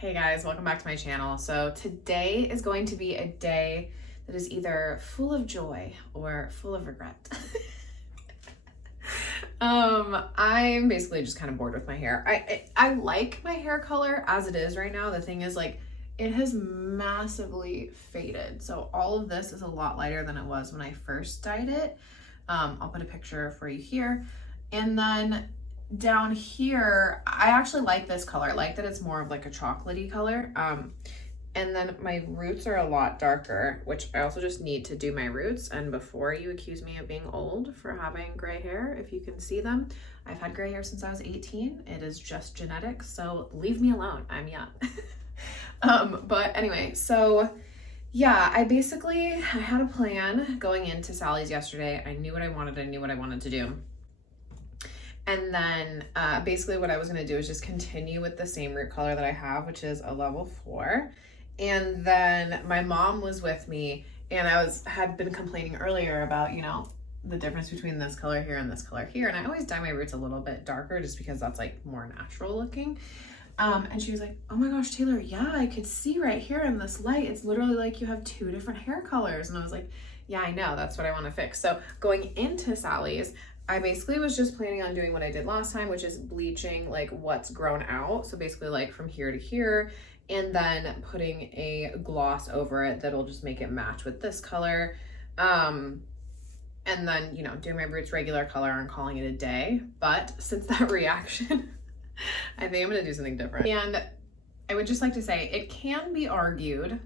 Hey guys, welcome back to my channel. So today is going to be a day that is either full of joy or full of regret. I'm basically just kind of bored with my hair. I like my hair color as it is right now. The thing is, like, it has massively faded. So all of this is a lot lighter than it was when I first dyed it. I'll put a picture for you here. And then down here, I actually like this color. I like that it's more of like a chocolatey color. And then my roots are a lot darker, which I also just need to do my roots. And before you accuse me of being old for having gray hair, if you can see them, I've had gray hair since I was 18. It is just genetics, so leave me alone. I'm young. But anyway, so yeah, I had a plan going into Sally's yesterday. I knew what I wanted to do. And then basically what I was gonna do is just continue with the same root color that I have, which is a level 4. And then my mom was with me, and had been complaining earlier about, you know, the difference between this color here and this color here. And I always dye my roots a little bit darker just because that's like more natural looking. And she was like, oh my gosh, Taylor, yeah, I could see right here in this light. It's literally like you have 2 different hair colors. And I was like, yeah, I know, that's what I want to fix. So going into Sally's, I basically was just planning on doing what I did last time, which is bleaching like what's grown out. So basically like from here to here, and then putting a gloss over it that'll just make it match with this color. And then, you know, doing my roots regular color and calling it a day. But since that reaction, I think I'm gonna do something different. And I would just like to say, it can be argued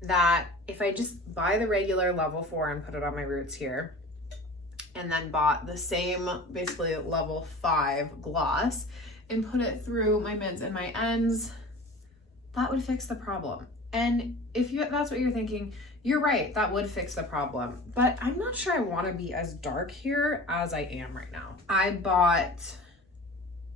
that if I just buy the regular level 4 and put it on my roots here, and then bought the same basically level 5 gloss and put it through my mids and my ends, that would fix the problem. And if that's what you're thinking, you're right, that would fix the problem. But I'm not sure I want to be as dark here as I am right now. I bought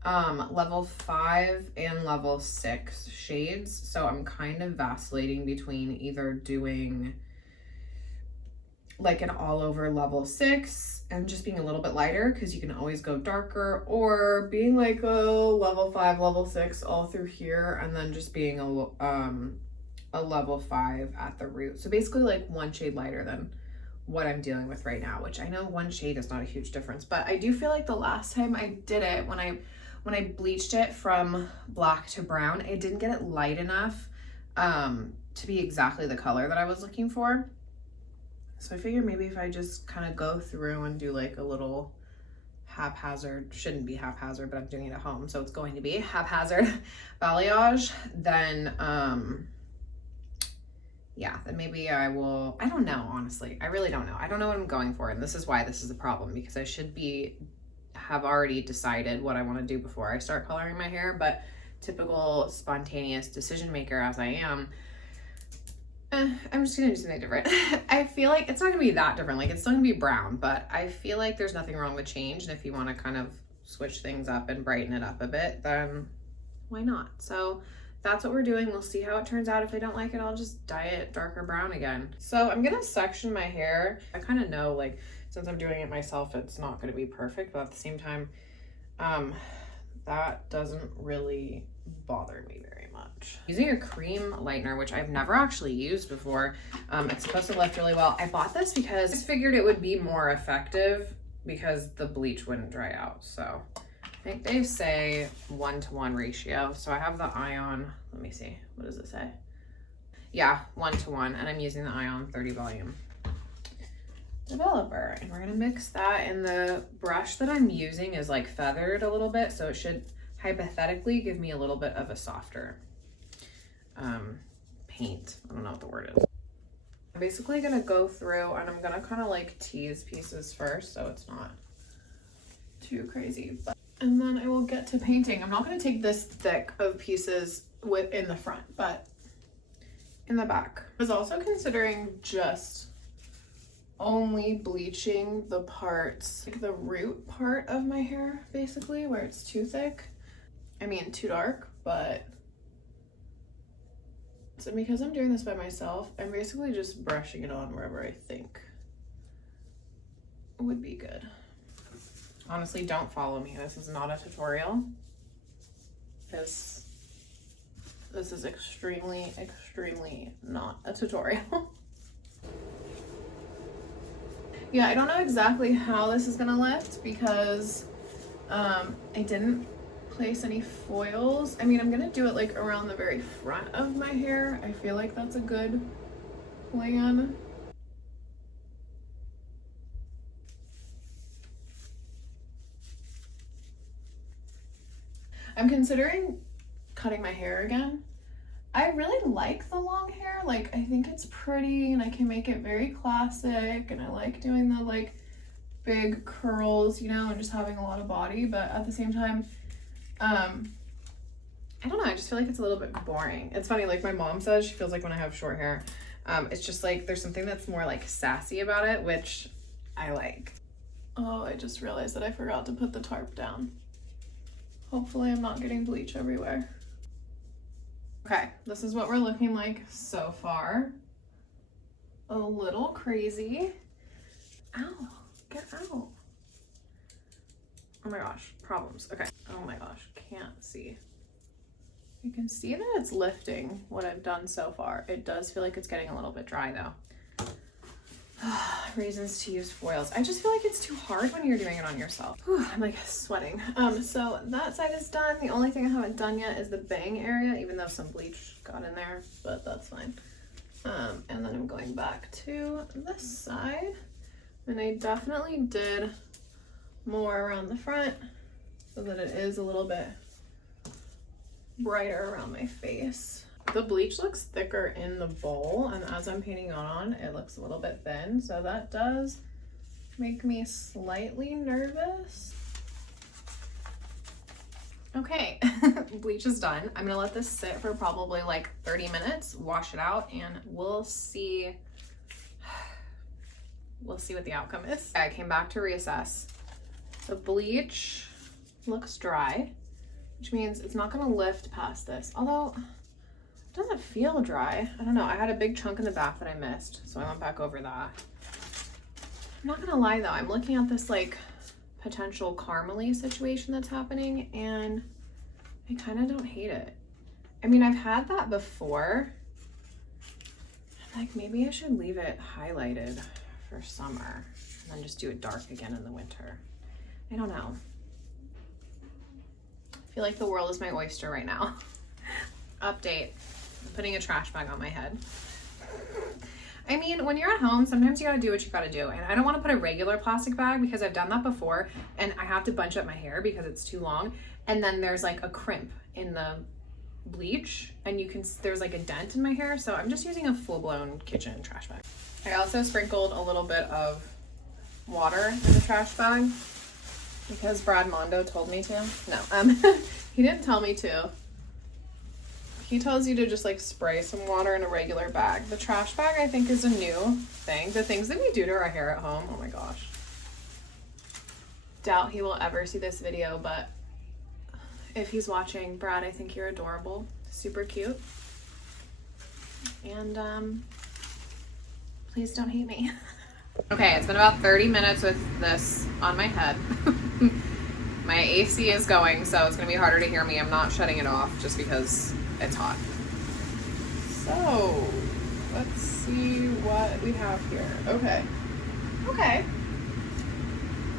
level 5 and level 6 shades, so I'm kind of vacillating between either doing like an all over level 6 and just being a little bit lighter because you can always go darker, or being like a level 5, level 6 all through here, and then just being a level 5 at the root. So basically like 1 shade lighter than what I'm dealing with right now, which I know 1 shade is not a huge difference, but I do feel like the last time I did it, when I bleached it from black to brown, I didn't get it light enough to be exactly the color that I was looking for. So I figure maybe if I just kind of go through and do like a little haphazard, shouldn't be haphazard, but I'm doing it at home, so it's going to be haphazard balayage, then yeah, then maybe I will, I don't know, honestly. I really don't know. I don't know what I'm going for, and this is why this is a problem, because I should have already decided what I want to do before I start coloring my hair, but typical spontaneous decision maker as I am, I'm just gonna do something different. I feel like it's not gonna be that different. Like, it's still gonna be brown, but I feel like there's nothing wrong with change. And if you want to kind of switch things up and brighten it up a bit, then why not? So that's what we're doing. We'll see how it turns out. If I don't like it, I'll just dye it darker brown again. So I'm gonna section my hair. I kind of know, like, since I'm doing it myself, it's not gonna be perfect, but at the same time, that doesn't really bother me very much. Using a cream lightener, which I've never actually used before. It's supposed to lift really well. I bought this because I just figured it would be more effective because the bleach wouldn't dry out. So I think they say 1-to-1 ratio. So I have the Ion, let me see, what does it say? Yeah, 1-to-1, and I'm using the Ion 30 volume developer, and we're gonna mix that. And the brush that I'm using is like feathered a little bit, so it should hypothetically give me a little bit of a softer paint. I don't know what the word is. I'm basically gonna go through and I'm gonna kind of like tease pieces first so it's not too crazy, and then I will get to painting. I'm not gonna take this thick of pieces in the front, but in the back. I was also considering just only bleaching the parts, like the root part of my hair, basically, where it's too thick. I mean, too dark, but so because I'm doing this by myself, I'm basically just brushing it on wherever I think would be good. Honestly, don't follow me. This is not a tutorial. This This is extremely, extremely not a tutorial. Yeah, I don't know exactly how this is gonna lift because I didn't place any foils. I mean, I'm gonna do it like around the very front of my hair. I feel like that's a good plan. I'm considering cutting my hair again. I really like the long hair. Like, I think it's pretty and I can make it very classic, and I like doing the like big curls, you know, and just having a lot of body, but at the same time, I don't know, I just feel like it's a little bit boring. It's funny, like my mom says she feels like when I have short hair, it's just like there's something that's more like sassy about it, which I like. Oh, I just realized that I forgot to put the tarp down. Hopefully I'm not getting bleach everywhere. Okay, this is what we're looking like so far. A little crazy. Ow, get out. Oh my gosh, problems. Okay, oh my gosh, can't see. You can see that it's lifting what I've done so far. It does feel like it's getting a little bit dry though. Reasons to use foils. I just feel like it's too hard when you're doing it on yourself. Whew, I'm like sweating. So that side is done. The only thing I haven't done yet is the bang area, even though some bleach got in there, but that's fine. And then I'm going back to this side, and I definitely did more around the front so that it is a little bit brighter around my face. The bleach looks thicker in the bowl, and as I'm painting on, it looks a little bit thin, so that does make me slightly nervous. Okay, bleach is done. I'm gonna let this sit for probably like 30 minutes, wash it out, and we'll see what the outcome is. I came back to reassess. The bleach looks dry, which means it's not gonna lift past this, although it doesn't feel dry. I don't know, I had a big chunk in the back that I missed, so I went back over that. I'm not gonna lie though, I'm looking at this like potential caramely situation that's happening, and I kind of don't hate it. I mean, I've had that before. Like, maybe I should leave it highlighted for summer and then just do it dark again in the winter. I don't know. I feel like the world is my oyster right now. Update. I'm putting a trash bag on my head. I mean, when you're at home, sometimes you gotta do what you gotta do. And I don't wanna put a regular plastic bag because I've done that before and I have to bunch up my hair because it's too long. And then there's like a crimp in the bleach and there's like a dent in my hair. So I'm just using a full-blown kitchen trash bag. I also sprinkled a little bit of water in the trash bag because Brad Mondo told me to. No, he didn't tell me to. He tells you to just like spray some water in a regular bag. The trash bag, I think, is a new thing. The things that we do to our hair at home, oh my gosh. Doubt he will ever see this video, but if he's watching, Brad, I think you're adorable. Super cute. And please don't hate me. Okay, it's been about 30 minutes with this on my head. My AC is going, so it's gonna be harder to hear me. I'm not shutting it off just because it's hot. So let's see what we have here. Okay.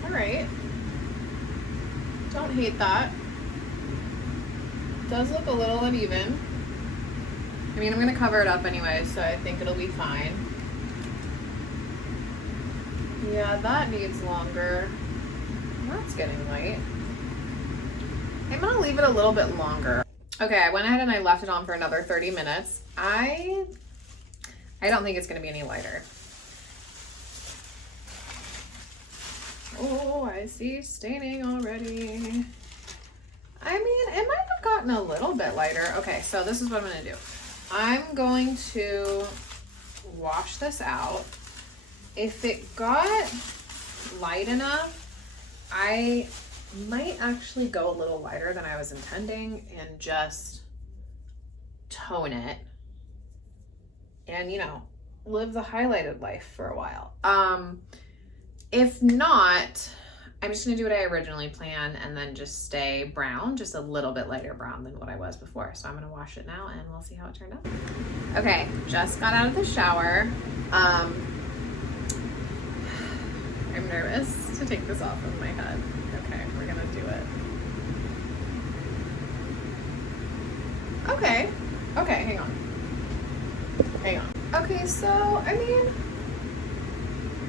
All right. Don't hate that. It does look a little uneven. I mean, I'm gonna cover it up anyway, so I think it'll be fine. Yeah, that needs longer. That's getting light. I'm gonna leave it a little bit longer. Okay, I went ahead and I left it on for another 30 minutes. I don't think it's gonna be any lighter. Oh, I see staining already. I mean, it might have gotten a little bit lighter. Okay, so this is what I'm gonna do. I'm going to wash this out. If it got light enough, I might actually go a little lighter than I was intending and just tone it and, you know, live the highlighted life for a while. If not, I'm just gonna do what I originally planned and then just stay brown, just a little bit lighter brown than what I was before. So I'm gonna wash it now and we'll see how it turned out. Okay, just got out of the shower. I'm nervous to take this off of my head. Okay, we're gonna do it. Okay, okay, hang on. Hang on. Okay, so, I mean,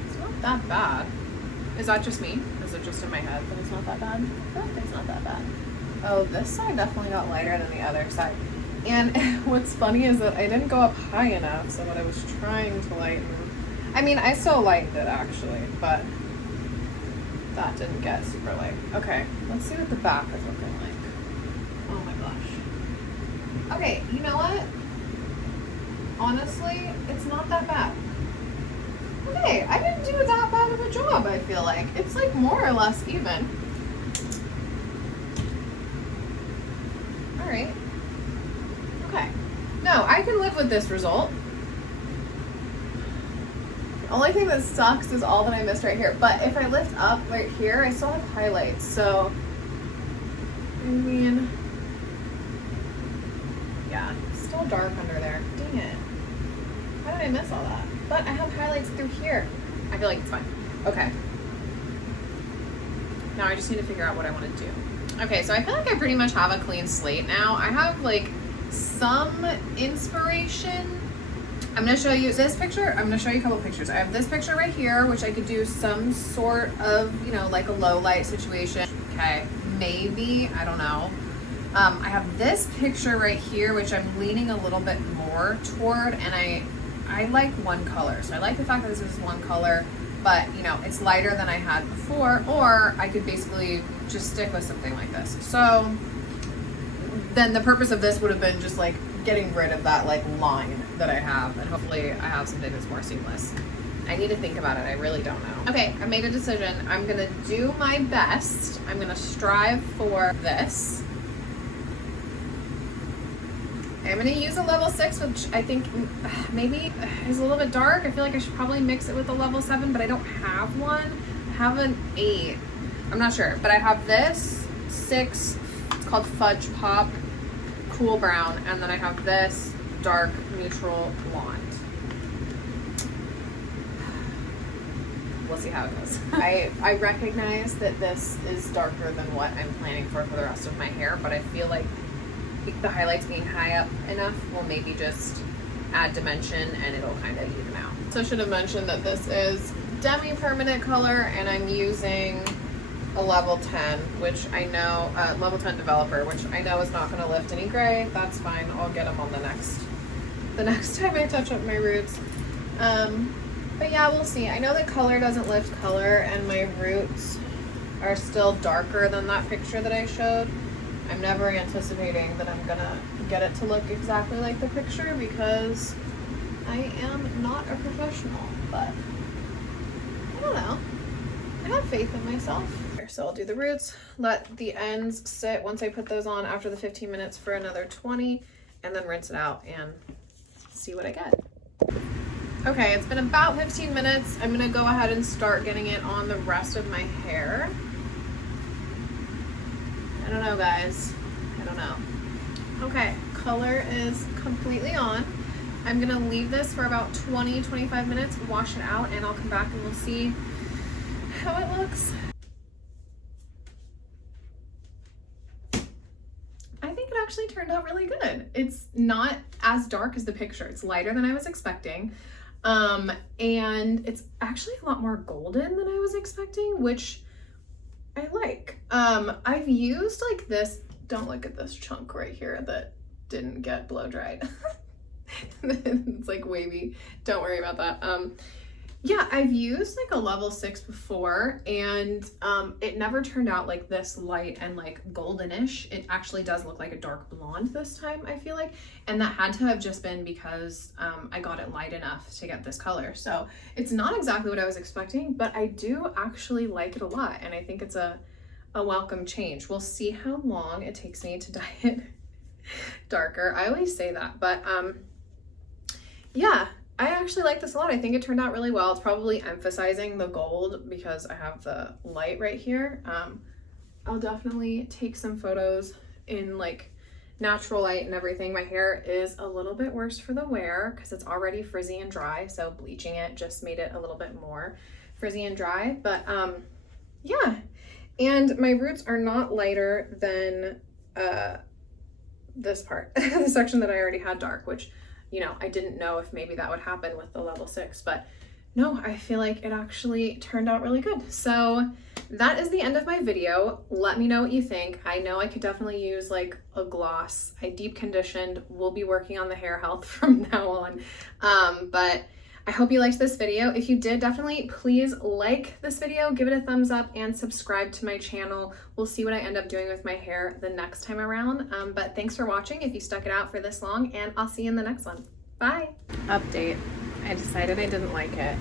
it's not that bad. Is that just me? Is it just in my head that it's not that bad? I feel like it's not that bad. Oh, this side definitely got lighter than the other side. And what's funny is that I didn't go up high enough, so what I was trying to lighten, I mean, I still lightened it actually, but that didn't get super light. Okay, let's see what the back is looking like. Oh my gosh. Okay, you know what? Honestly, it's not that bad. Okay, I didn't do that bad of a job, I feel like. It's like more or less even. All right. Okay. No, I can live with this result. The only thing that sucks is all that I missed right here. But if I lift up right here, I still have highlights. So, I mean, yeah, still dark under there. Dang it. How did I miss all that? But I have highlights through here. I feel like it's fine. Okay. Now I just need to figure out what I want to do. Okay, so I feel like I pretty much have a clean slate now. I have like some inspiration. I'm gonna show you this picture. I'm gonna show you a couple pictures. I have this picture right here, which I could do some sort of, you know, like a low light situation. Okay, maybe, I don't know. I have this picture right here, which I'm leaning a little bit more toward, and I like one color. So I like the fact that this is one color, but you know, it's lighter than I had before, or I could basically just stick with something like this. So then the purpose of this would have been just like getting rid of that like line that I have, and hopefully I have something that's more seamless. I need to think about it. I really don't know. Okay, I made a decision. I'm gonna do my best. I'm gonna strive for this. I'm gonna use a level 6, which I think maybe is a little bit dark. I feel like I should probably mix it with a level 7, but I don't have one. I have an 8. I'm not sure, but I have this 6. It's called Fudge Pop Cool Brown, and then I have this dark neutral blonde. We'll see how it goes. I recognize that this is darker than what I'm planning for the rest of my hair, but I feel like the highlights being high up enough will maybe just add dimension and it'll kind of even out. So I should have mentioned that this is demi-permanent color, and I'm using a level 10, which I know, level 10 developer, which I know is not going to lift any gray. That's fine. I'll get them on the next time I touch up my roots. But yeah, we'll see. I know that color doesn't lift color, and my roots are still darker than that picture that I showed. I'm never anticipating that I'm gonna get it to look exactly like the picture because I am not a professional, but I don't know. I have faith in myself. So I'll do the roots, let the ends sit once I put those on after the 15 minutes for another 20, and then rinse it out and see what I get. Okay, it's been about 15 minutes. I'm gonna go ahead and start getting it on the rest of my hair. I don't know, guys. I don't know. Okay, color is completely on. I'm gonna leave this for about 20-25 minutes, wash it out, and I'll come back and we'll see how it looks. I think it actually turned out really good. It's not as dark as the picture. It's lighter than I was expecting. And it's actually a lot more golden than I was expecting, which I like. I've used like this, don't look at this chunk right here that didn't get blow dried. It's like wavy, don't worry about that. Yeah, I've used like a level 6 before, and it never turned out like this light and like goldenish. It actually does look like a dark blonde this time, I feel like, and that had to have just been because I got it light enough to get this color. So it's not exactly what I was expecting, but I do actually like it a lot, and I think it's a welcome change. We'll see how long it takes me to dye it darker. I always say that, but yeah, I actually like this a lot. I think it turned out really well. It's probably emphasizing the gold because I have the light right here. I'll definitely take some photos in like natural light and everything. My hair is a little bit worse for the wear because it's already frizzy and dry, so bleaching it just made it a little bit more frizzy and dry. But yeah, and my roots are not lighter than this part, the section that I already had dark, which, you know, I didn't know if maybe that would happen with the level 6, but no, I feel like it actually turned out really good. So that is the end of my video. Let me know what you think. I know I could definitely use like a gloss. I deep conditioned. We'll be working on the hair health from now on. But I hope you liked this video. If you did, definitely please like this video, give it a thumbs up, and subscribe to my channel. We'll see what I end up doing with my hair the next time around. But thanks for watching if you stuck it out for this long, and I'll see you in the next one. Bye. Update. I decided I didn't like it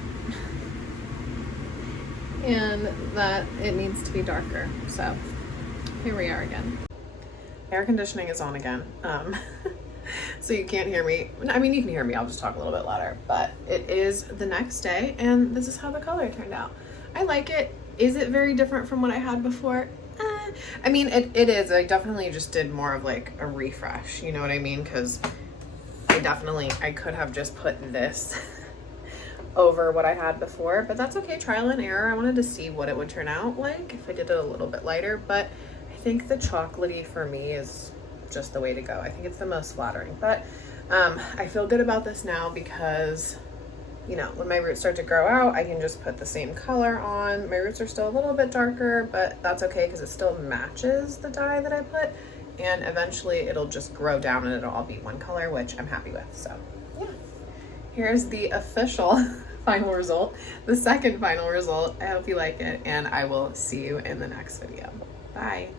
and that it needs to be darker. So here we are again. Air conditioning is on again. So you can't hear me. I mean, you can hear me. I'll just talk a little bit louder, but it is the next day and this is how the color turned out. I like it. Is it very different from what I had before? I mean, it is. I definitely just did more of like a refresh. You know what I mean? Because I could have just put this over what I had before, but that's okay. Trial and error. I wanted to see what it would turn out like if I did it a little bit lighter, but I think the chocolatey for me is just the way to go. I think it's the most flattering, but I feel good about this now because, you know, when my roots start to grow out, I can just put the same color on. My roots are still a little bit darker, but that's okay because it still matches the dye that I put, and eventually it'll just grow down and it'll all be one color, which I'm happy with. So yeah, here's the official final result, the second final result. I hope you like it, and I will see you in the next video. Bye.